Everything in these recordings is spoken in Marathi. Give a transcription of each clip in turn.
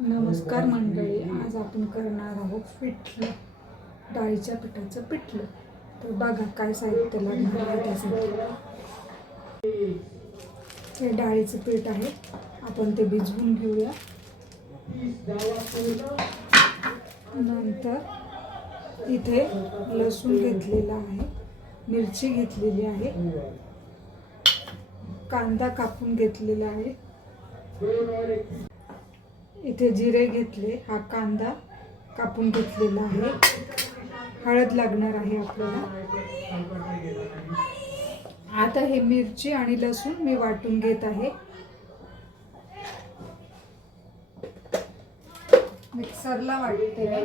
नमस्कार मंडळी, आज आपण करणार आहोत पिठलं, डाळीच्या पिठाचं पिठलं. तर बघा काय साहित्य लागणार आहे त्यासाठी. हे डाळीचं पीठ आहे, आपण ते भिजवून घेऊया. नंतर इथे लसूण घेतलेला आहे, मिरची घेतलेली आहे, कांदा कापून घेतलेला आहे, इथे जिरे घेतले, हा कांदा कापून घेतलेला आहे, हळद लागणार आहे आपल्याला. आता हे मिरची आणि लसूण मी वाटून घेत आहे. मिक्सरला वाटते.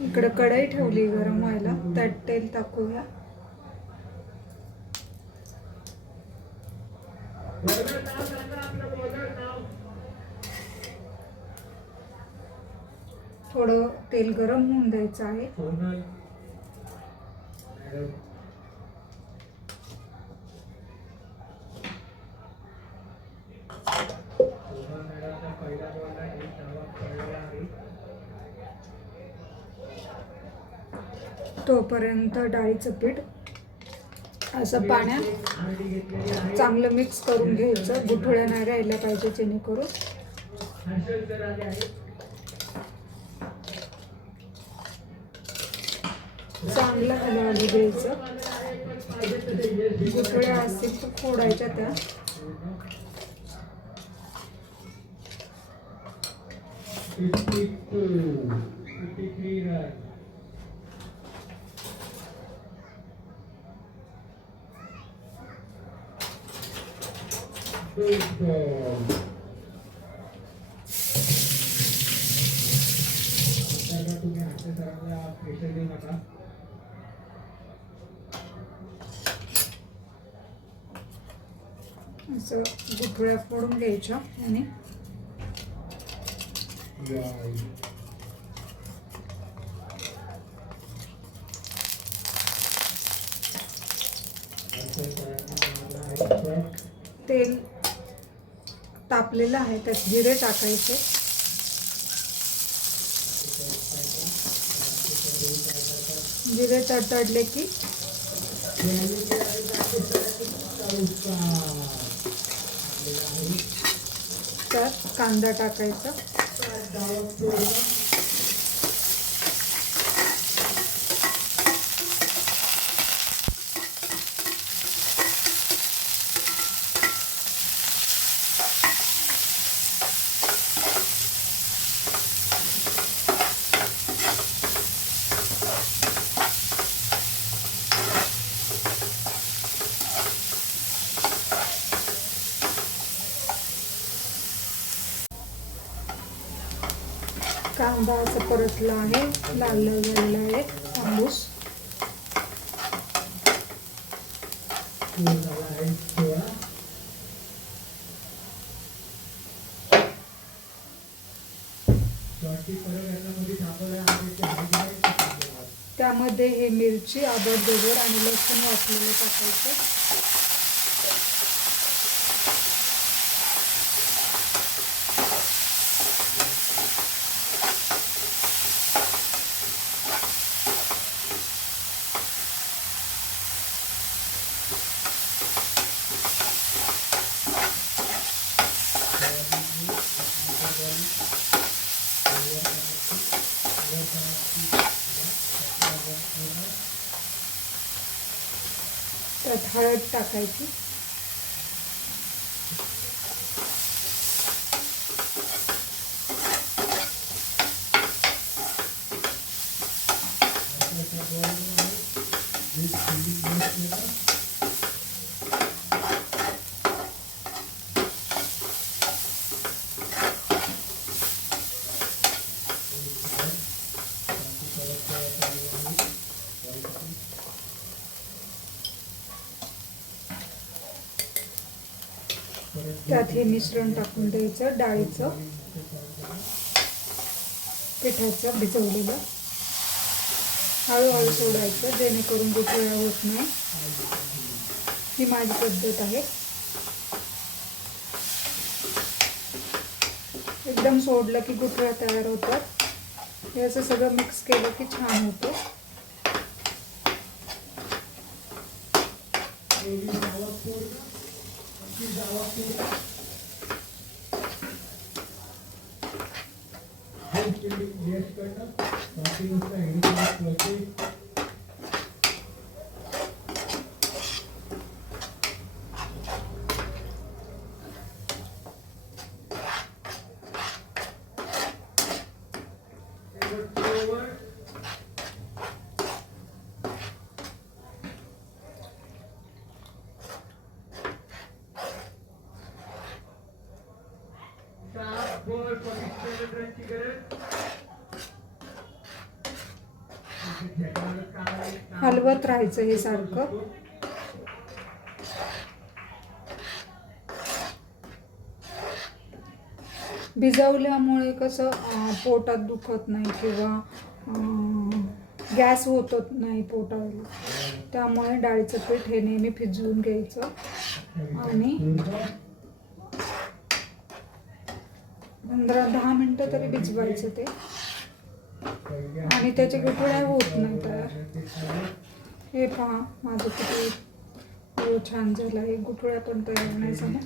इकडे कढई ठेवली गरम व्हायला, त्यात तेल टाकूया. थोडं तेल गरम होऊन द्यायचं आहे. तोपर्यंत डाळीचं पीठ असं पाण्यात चांगलं मिक्स करून घ्यायचं, गुठळ्या नाही राहिल्या पाहिजे, जेणेकरून चांगलं हलवू द्यायचं. गुठळ्या असतील तर फोडायच्या त्या. असं गुठळ्या फोडून घ्यायच्या आणि तेल तापलेलं आहे, त्यात जिरे टाकायचे. जिरे तडतडले की त्यात कांदा टाकायचा. कांदा असं परतला आहे, लाल लाल झालेला आहे तांबूस. त्यामध्ये हे मिरची, आबडधोबड आणि लसूण वाटलेलं टाकायचं. त्यात हळद टाकायची. त्यात हे मिश्रण टाकून द्यायचं, डाळीचं पिठाचं भिजवलेलं. हळूहळू सोडायचं जेणेकरून गुठळ्या होत नाही. ही माझी पद्धत आहे. एकदम सोडलं की गुठळ्या तयार होतात. हे असं सगळं मिक्स केलं की छान होतं. हलवत राहायचं हे सारखं. भिजवल्यामुळे कसं पोटात दुखत नाही किंवा गॅस होत नाही पोटाला. त्यामुळे डाळीचं पीठ हे नेहमी भिजवून घ्यायचं आणि 15-10 मिनटं तरी भिजवायचं ते. आणि त्याचे गुठळ्या होत नाही तयार. हे पहा माझं किती छान झालं आहे. गुठळ्या पण तयार नाही झाल्या.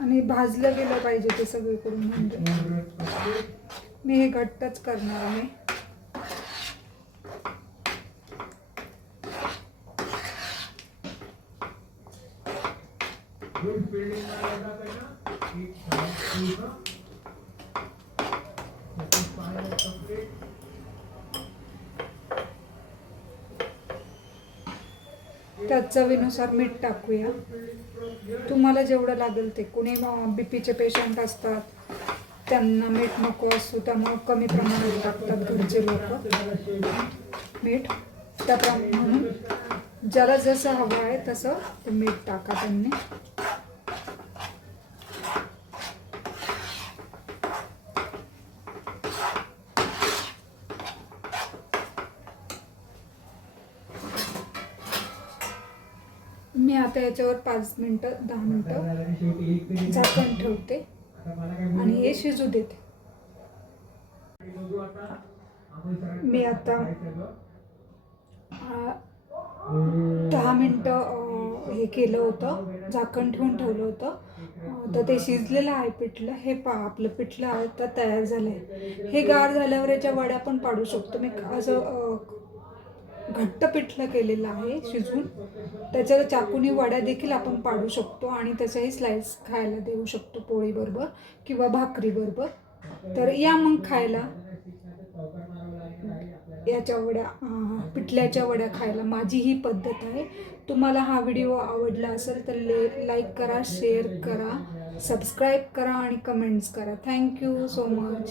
आणि भाजलं गेलं पाहिजे ते सगळीकडून. म्हणजे मी हे घट्टच करणार आहे. त्यात चवीनुसार मीठ टाकूया. तुम्हाला जेवढं लागेल ते. कोणी बीपीचे पेशंट असतात त्यांना मीठ नको असतो त्यामुळे कमी प्रमाणात टाकतात घरचे लोक मीठ. त्याप्रमाणे म्हणून ज्याला जसं हवं आहे तसं ते मीठ टाका त्यांनी. मी आता याच्यावर 5 मिनटं 10 मिनटं झाकण ठेवते आणि हे शिजू देते. मी आता 10 मिनटं हे केलं होतं, झाकण ठेवून ठेवलं होतं. तर ते शिजलेलं आहे पिठलं. हे पहा आपलं पिठलं आता तयार झालं आहे. हे गार झाल्यावर याच्या वड्या पण पाडू शकतो. मी असं घट्ट पिठलं केलेलं आहे शिजवून. त्याच्या चाकूनी वड्या देखील आपण पाडू शकतो आणि त्याचाही स्लाइस खायला देऊ शकतो पोळीबरोबर किंवा भाकरीबरोबर. तर या मग खायला याच्या वड्या, पिठल्याच्या वड्या खायला. माझी ही पद्धत आहे. तुम्हाला हा व्हिडिओ आवडला असेल तर लाईक करा, शेअर करा, सबस्क्राईब करा आणि कमेंट्स करा. Thank you so much.